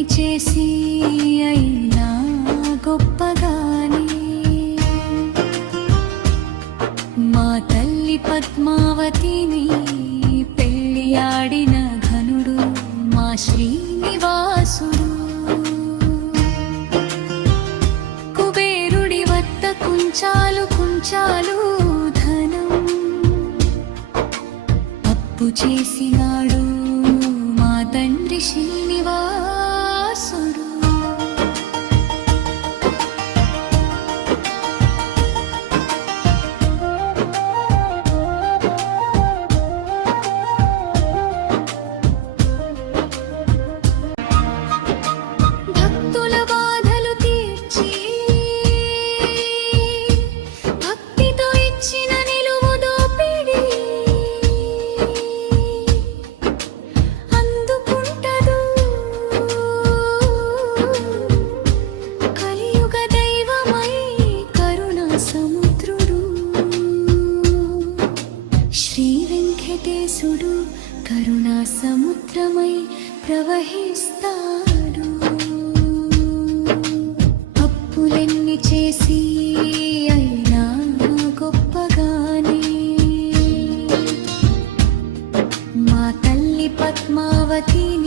చేసి అయినా గొప్పగానే. మా తల్లి పద్మావతిని పెళ్ళి ఆడిన ఘనుడు మా శ్రీనివాసుడు. కుబేరుడి వద్ద కుంచాలు కుంచాలు ధనం. అప్పు చేసినాడు మా తండ్రి శ్రీనివాసు. వెంకటేశుడు కరుణా సముద్రమై ప్రవహిస్తాడు. అప్పులెన్ని చేసి అయినా గొప్పగానే. మా తల్లి పద్మావతిని